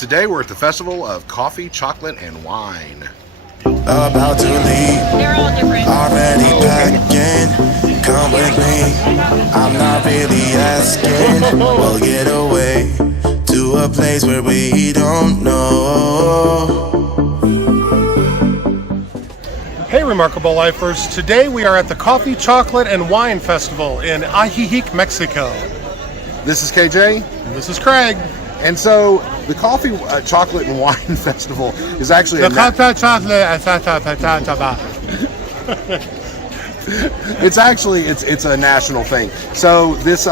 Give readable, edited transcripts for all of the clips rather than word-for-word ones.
Today we're at the Festival of Coffee, Chocolate, and Wine. About to leave, They're all different. already packing, come with me, I'm not really asking, we'll get away to a place where we don't know. Hey Remarkable Lifers, today we are at the Coffee, Chocolate, and Wine Festival in Ajijic, Mexico. This is KJ. And this is Craig. And so the Coffee, Chocolate, and Wine Festival is actually It's a national thing. So this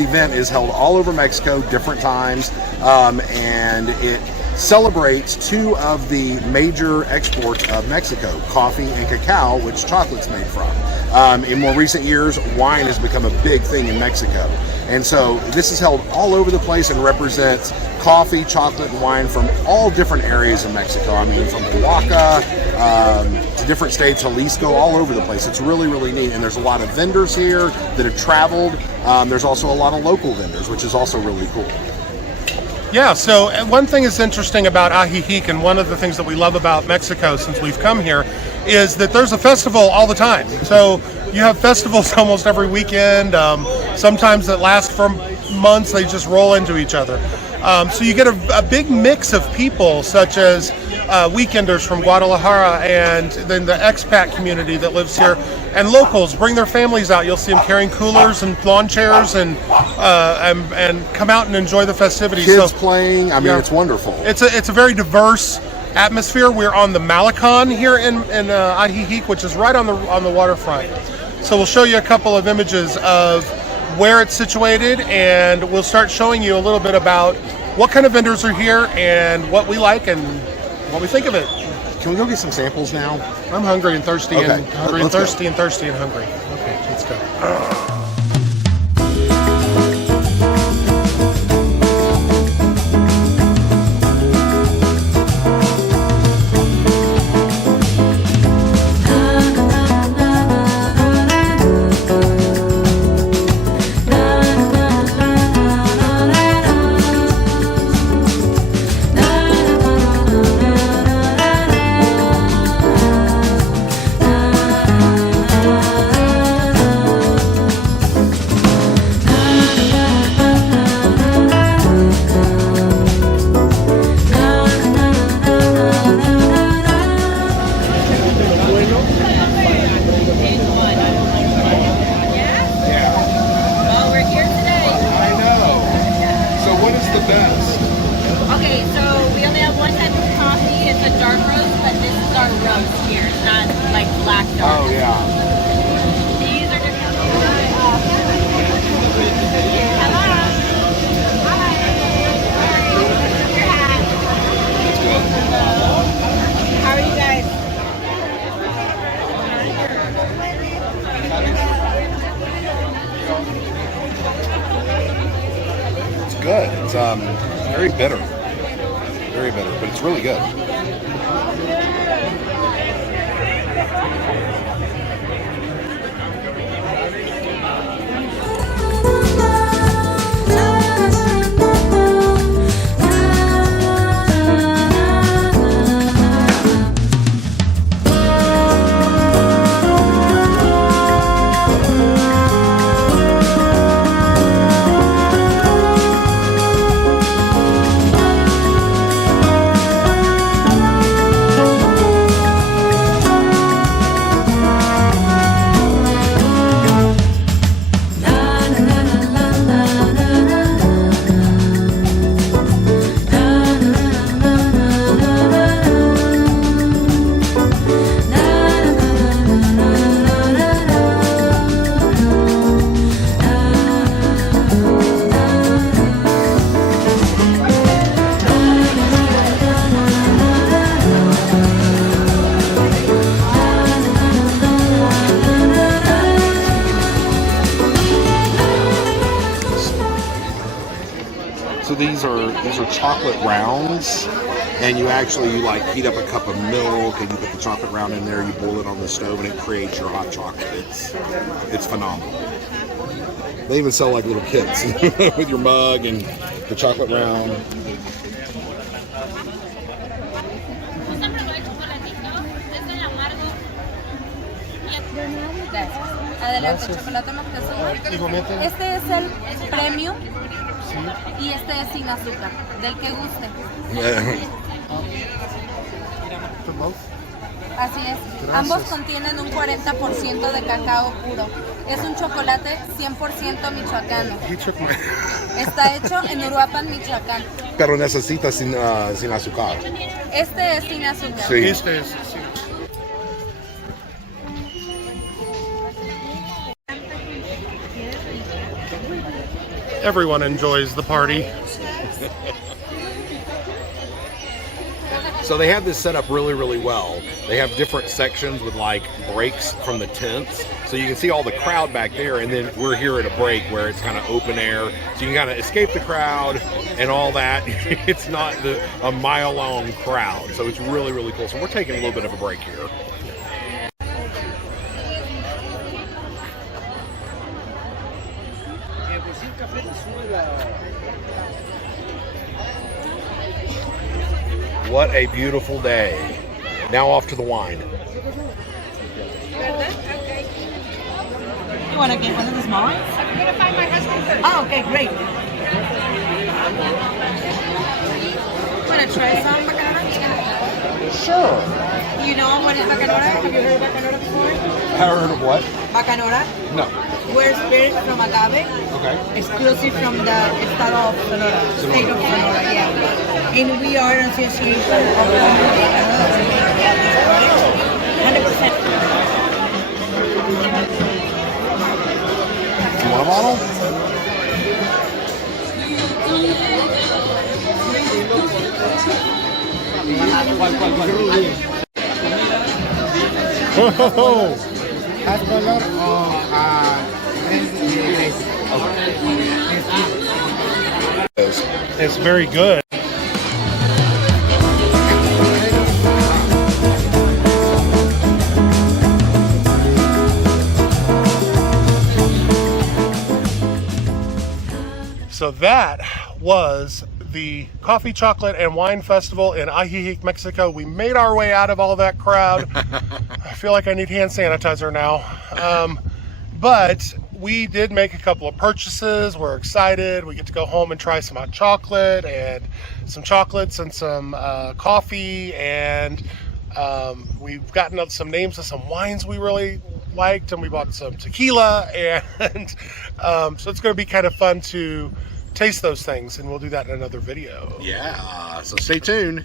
event is held all over Mexico, different times, and it celebrates two of the major exports of Mexico, coffee and cacao, which chocolate's made from. In more recent years, wine has become a big thing in Mexico. And so this is held all over the place and represents coffee, chocolate, and wine from all different areas of Mexico. I mean, from Oaxaca to different states, Jalisco, all over the place. It's really, really neat. And there's a lot of vendors here that have traveled. There's also a lot of local vendors, which is also really cool. Yeah, so one thing is interesting about Ajijic, and one of the things that we love about Mexico since we've come here, is that there's a festival all the time. So you have festivals almost every weekend, sometimes that last for months, they just roll into each other. So you get a big mix of people, such as weekenders from Guadalajara, and then the expat community that lives here, and locals bring their families out. You'll see them carrying coolers and lawn chairs and come out and enjoy the festivities. Kids playing, I mean, yeah, it's wonderful. It's a very diverse atmosphere. We're on the Malecon here in Ajijic, which is right on the waterfront. So we'll show you a couple of images of where it's situated, and we'll start showing you a little bit about what kind of vendors are here and what we like and what we think of it. Can we go get some samples now? I'm hungry and thirsty, okay. and hungry and thirsty and thirsty and hungry. Okay, let's go. Oh, yeah. These are different. Hello. Hi. Your hat. Hello. How are you guys? It's good. It's very bitter. Very bitter, but it's really good. So these are chocolate rounds, and you like heat up a cup of milk and you put the chocolate round in there, you boil it on the stove, and it creates your hot chocolate. It's phenomenal. They even sell like little kits with your mug and the chocolate round. ¿Usted probó el chocolatito? Es el amargo. Gracias. Adelante, chocolate Moctezuma. Igualmente. Este es el premium y este es sin azúcar, del que guste. Así es. Gracias. Ambos contienen un 40% de cacao puro. Es un chocolate 100% michoacano. Está hecho en Uruapan, Michoacán. Pero necesita sin azúcar. Este es sin azúcar. Sí. Este es, sí. Everyone enjoys the party. So they have this set up really, really well. They have different sections with like breaks from the tents. So you can see all the crowd back there, and then we're here at a break where it's kind of open air. So you can kind of escape the crowd and all that. It's not a mile-long crowd. So it's really, really cool. So we're taking a little bit of a break here. What a beautiful day. Now off to the wine. You want to get one of the small ones? I'm gonna find my husband first. Oh, okay, great. Want to try some bacanora? Sure. You know what is bacanora? Have you heard of bacanora before? Heard of what? Bacanora? No. We're spirit from agave, Okay. exclusive from the estado of Sonora, state of Sonora, yeah. And we are an association of 100%. You want a bottle? ¿Has color o It's very good. So that was the Coffee, Chocolate, and Wine Festival in Ajijic, Mexico. We made our way out of all that crowd. I feel like I need hand sanitizer now. But we did make a couple of purchases. We're excited. We get to go home and try some hot chocolate and some chocolates and some coffee. And we've gotten some names of some wines we really liked, and we bought some tequila. And so it's going to be kind of fun to taste those things, and we'll do that in another video. Yeah. So stay tuned.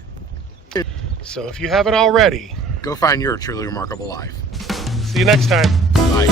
So if you haven't already, Go find your truly remarkable life. see you next time. Bye.